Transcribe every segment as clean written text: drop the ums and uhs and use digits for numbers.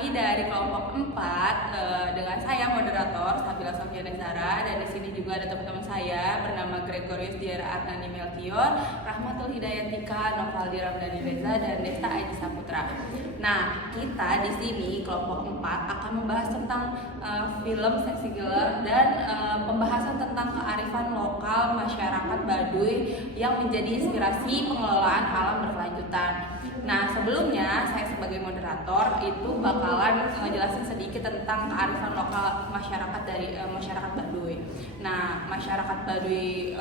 kami dari kelompok 4 dengan saya moderator Sabila Sofiana Zara, dan di sini juga ada teman-teman saya bernama Gregorius Diara Arnani Melchior, Rahmatul Hidayatika, Novaldi Ramdhani Reza, dan Desta Aji Saputra. Nah, kita di sini kelompok 4 akan membahas tentang film Sexy Girl dan pembahasan tentang kearifan lokal masyarakat Baduy yang menjadi inspirasi pengelolaan alam berkelanjutan. Nah, sebelumnya saya sebagai moderator itu bakalan ngejelasin sedikit tentang kearifan lokal masyarakat dari masyarakat Baduy. Nah, masyarakat Baduy,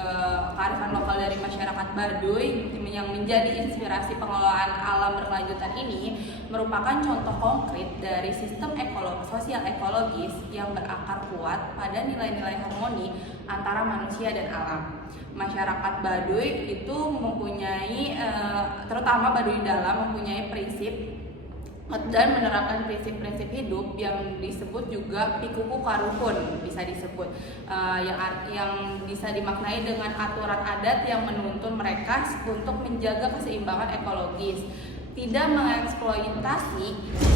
kearifan lokal dari masyarakat Baduy yang menjadi inspirasi pengelolaan alam berkelanjutan ini merupakan contoh konkret dari sistem sosial ekologis yang berakar kuat pada nilai-nilai harmoni antara manusia dan alam. Masyarakat Baduy itu mempunyai, terutama Baduy dalam, mempunyai prinsip dan menerapkan prinsip-prinsip hidup yang disebut juga pikuku karuhun, bisa disebut yang bisa dimaknai dengan aturan adat yang menuntun mereka untuk menjaga keseimbangan ekologis, tidak mengeksploitasi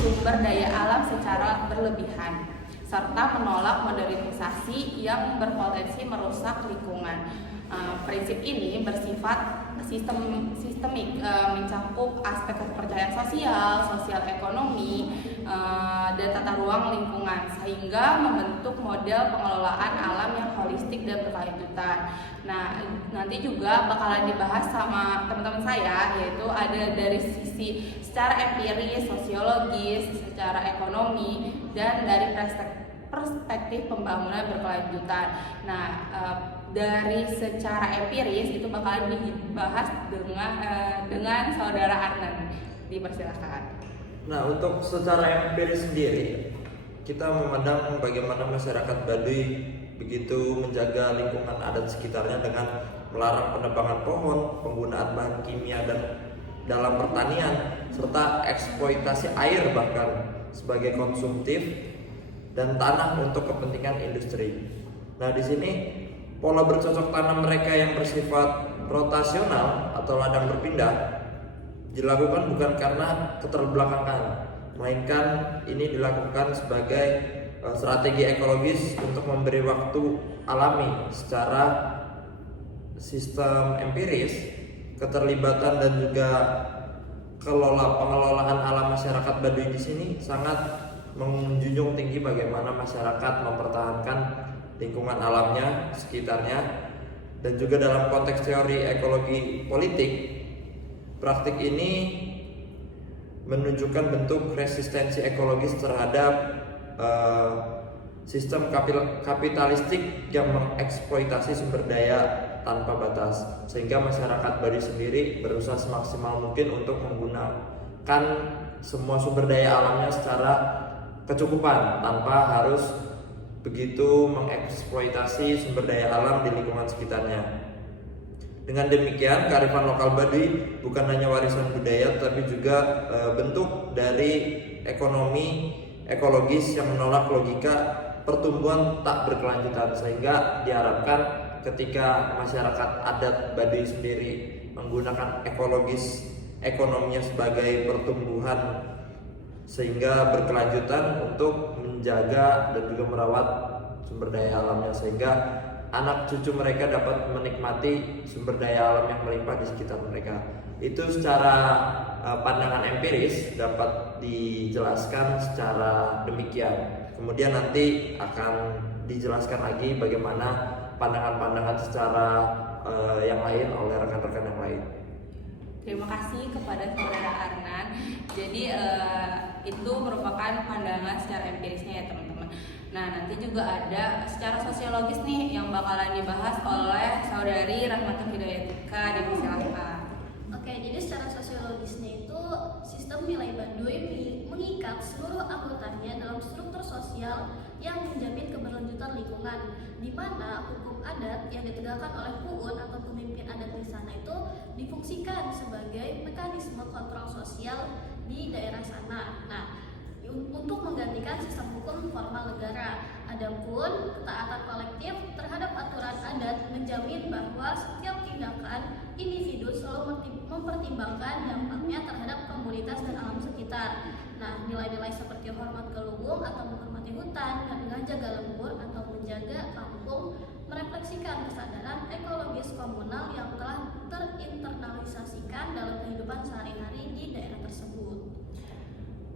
sumber daya alam secara berlebihan, serta menolak modernisasi yang berpotensi merusak lingkungan. Prinsip ini bersifat sistemik, mencakup aspek kepercayaan sosial ekonomi, dan tata ruang lingkungan, sehingga membentuk model pengelolaan alam yang holistik dan berkelanjutan. Nah, nanti juga bakalan dibahas sama teman-teman saya, yaitu ada dari sisi secara empiris, sosiologis, secara ekonomi, dan dari perspektif pembangunan berkelanjutan. Nah, dari secara empiris itu bakalan dibahas dengan saudara Arnan. Dipersilakan. Nah, untuk secara empiris sendiri, kita memandang bagaimana masyarakat Baduy begitu menjaga lingkungan adat sekitarnya dengan melarang penebangan pohon, penggunaan bahan kimia dan dalam pertanian, serta eksploitasi air bahkan sebagai konsumtif dan tanah untuk kepentingan industri. Nah, di sini pola bercocok tanam mereka yang bersifat rotasional atau ladang berpindah dilakukan bukan karena keterbelakangan, melainkan ini dilakukan sebagai strategi ekologis untuk memberi waktu alami secara sistem empiris. Keterlibatan dan juga pengelolaan alam masyarakat Baduy di sini sangat menjunjung tinggi bagaimana masyarakat mempertahankan lingkungan alamnya, sekitarnya, dan juga dalam konteks teori ekologi politik, praktik ini menunjukkan bentuk resistensi ekologis terhadap sistem kapitalistik yang mengeksploitasi sumber daya tanpa batas, sehingga masyarakat Baduy sendiri berusaha semaksimal mungkin untuk menggunakan semua sumber daya alamnya secara kecukupan tanpa harus begitu mengeksploitasi sumber daya alam di lingkungan sekitarnya. Dengan demikian, kearifan lokal Baduy bukan hanya warisan budaya, tapi juga bentuk dari ekonomi ekologis yang menolak logika pertumbuhan tak berkelanjutan, sehingga diharapkan ketika masyarakat adat Baduy sendiri menggunakan ekonominya sebagai pertumbuhan sehingga berkelanjutan untuk menjaga dan juga merawat sumber daya alamnya, sehingga anak cucu mereka dapat menikmati sumber daya alam yang melimpah di sekitar mereka. Itu secara pandangan empiris dapat dijelaskan secara demikian. Kemudian nanti akan dijelaskan lagi bagaimana pandangan-pandangan secara yang lain oleh rekan-rekan yang lain. Terima kasih kepada saudara Arnan. Jadi itu merupakan pandangan secara empirisnya ya teman-teman. Nah, nanti juga ada secara sosiologis nih yang bakalan dibahas oleh saudari Rahmatul Hidayatika. Dipersilakan. Oke, jadi secara sosiologisnya itu sistem nilai Baduy mengikat seluruh anggotanya dalam struktur sosial yang menjamin keberlanjutan lingkungan, di mana hukum adat yang ditegakkan oleh puun atau pemimpin adat di sana itu difungsikan sebagai mekanisme kontrol sosial di daerah sana. Nah, untuk menggantikan sistem hukum formal negara. Adapun ketaatan kolektif terhadap aturan adat menjamin bahwa setiap tindakan individu selalu mempertimbangkan dampaknya terhadap komunitas dan alam sekitar. Nah, nilai-nilai seperti hormat ke luwung atau menghormati hutan dan menjaga lembur atau menjaga kampung merefleksikan kesadaran ekologis komunal yang telah terinternalisasikan dalam kehidupan sehari-hari di daerah tersebut.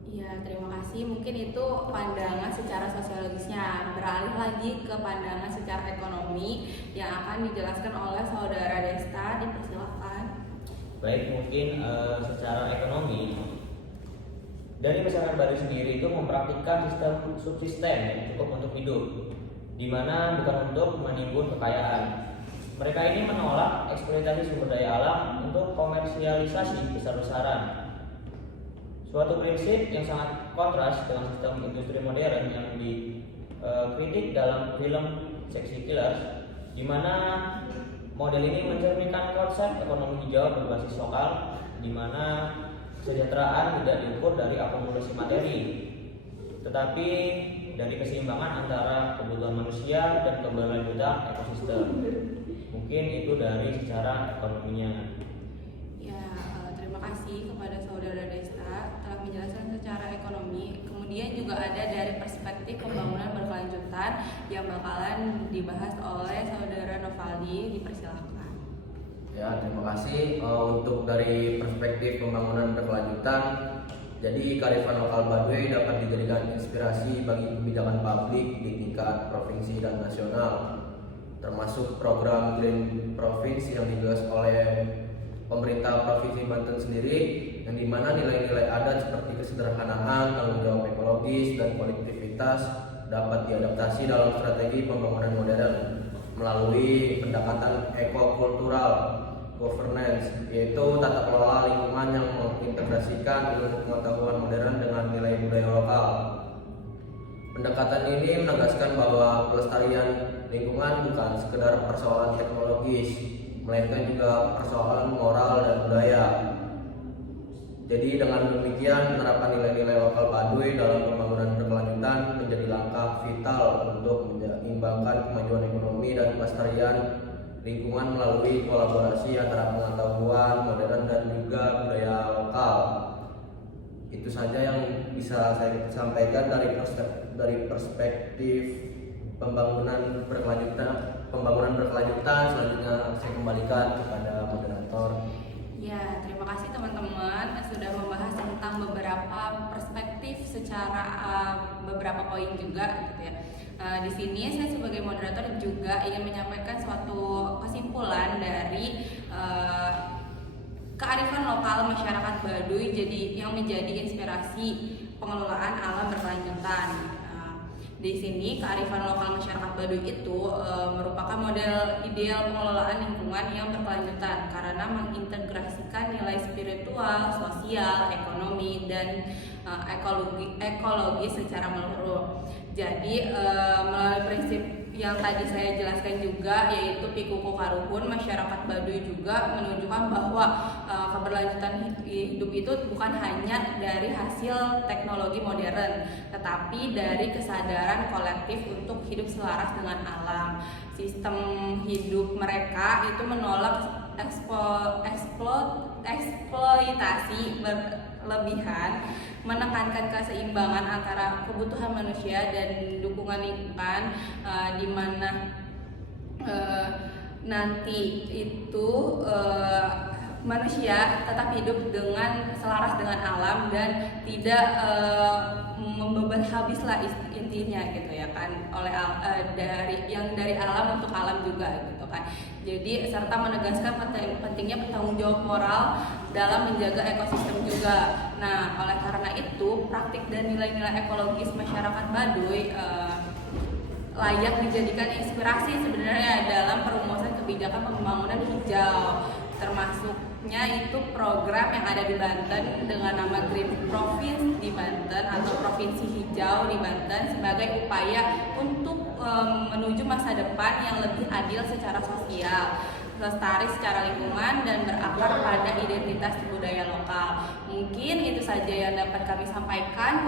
Ya, terima kasih. Mungkin itu pandangan secara sosiologisnya. Beralih lagi ke pandangan secara ekonomi yang akan dijelaskan oleh Saudara Desta. Dipersilakan. Baik, mungkin secara ekonomi dari masyarakat Baduy sendiri itu mempraktikkan sistem subsisten yang cukup untuk hidup, di mana bukan untuk menimbun kekayaan. Mereka ini menolak eksploitasi sumber daya alam untuk komersialisasi besar-besaran. Suatu prinsip yang sangat kontras dengan sistem industri modern yang dikritik dalam film Sexy Killers, di mana model ini mencerminkan konsep ekonomi hijau berbasis lokal, di mana kesejahteraan tidak diukur dari akumulasi materi, tetapi dari keseimbangan antara kebutuhan manusia dan keberlanjutan ekosistem. Mungkin itu dari secara ekonominya. Ya, terima kasih kepada Saudara Desta telah menjelaskan secara ekonomi. Kemudian juga ada dari perspektif pembangunan berkelanjutan yang bakalan dibahas oleh Saudara Novaldi. Dipersilakan. Ya, terima kasih. Untuk dari perspektif pembangunan berkelanjutan, jadi kearifan lokal Baduy dapat dijadikan inspirasi bagi kebijakan publik di tingkat provinsi dan nasional, termasuk program Green Province yang digagas oleh pemerintah Provinsi Banten sendiri, yang dimana nilai-nilai adat seperti kesederhanaan, tanggung jawab ekologis, dan kolektivitas dapat diadaptasi dalam strategi pembangunan modern melalui pendekatan ekokultural governance, yaitu tata kelola lingkungan yang mengintegrasikan ilmu pengetahuan modern dengan nilai budaya lokal. Pendekatan ini menegaskan bahwa pelestarian lingkungan bukan sekedar persoalan teknologis, melainkan juga persoalan moral dan budaya. Jadi dengan demikian penerapan nilai-nilai lokal Baduy dalam pembangunan berkelanjutan menjadi langkah vital untuk menyeimbangkan kemajuan ekonomi dan pelestarian lingkungan melalui kolaborasi antara pengetahuan modern dan juga budaya lokal. Itu saja yang bisa saya sampaikan dari perspektif pembangunan berkelanjutan. Selanjutnya saya kembalikan kepada moderator. Ya, terima kasih teman-teman sudah membahas tentang beberapa perspektif secara beberapa poin juga gitu ya. Di sini saya sebagai moderator juga ingin menyampaikan suatu kesimpulan dari kearifan lokal masyarakat Baduy jadi yang menjadi inspirasi pengelolaan alam berkelanjutan. Di sini kearifan lokal masyarakat Baduy itu merupakan model ideal pengelolaan lingkungan yang berkelanjutan karena mengintegrasikan nilai spiritual, sosial, ekonomi, dan ekologi secara menyeluruh. Jadi melalui prinsip yang tadi saya jelaskan juga, yaitu Pikuku Karuhun, masyarakat Baduy juga menunjukkan bahwa keberlanjutan hidup itu bukan hanya dari hasil teknologi modern, tetapi dari kesadaran kolektif untuk hidup selaras dengan alam. Sistem hidup mereka itu menolak eksploitasi berlebihan, menekankan keseimbangan antara kebutuhan manusia dan dukungan lingkungan, di mana nanti itu manusia tetap hidup dengan selaras dengan alam dan tidak membeban habis lah intinya gitu ya kan, oleh dari alam untuk alam juga gitu kan. Jadi serta menegaskan pentingnya bertanggung jawab moral dalam menjaga ekosistem juga. Nah, oleh karena itu praktik dan nilai-nilai ekologis masyarakat Baduy layak dijadikan inspirasi sebenarnya dalam perumusan kebijakan pembangunan hijau, termasuknya itu program yang ada di Banten dengan nama Green Province di Banten atau Provinsi Hijau di Banten sebagai upaya untuk menuju masa depan yang lebih adil secara sosial, lestari secara lingkungan, dan berakar pada identitas budaya lokal. Mungkin itu saja yang dapat kami sampaikan.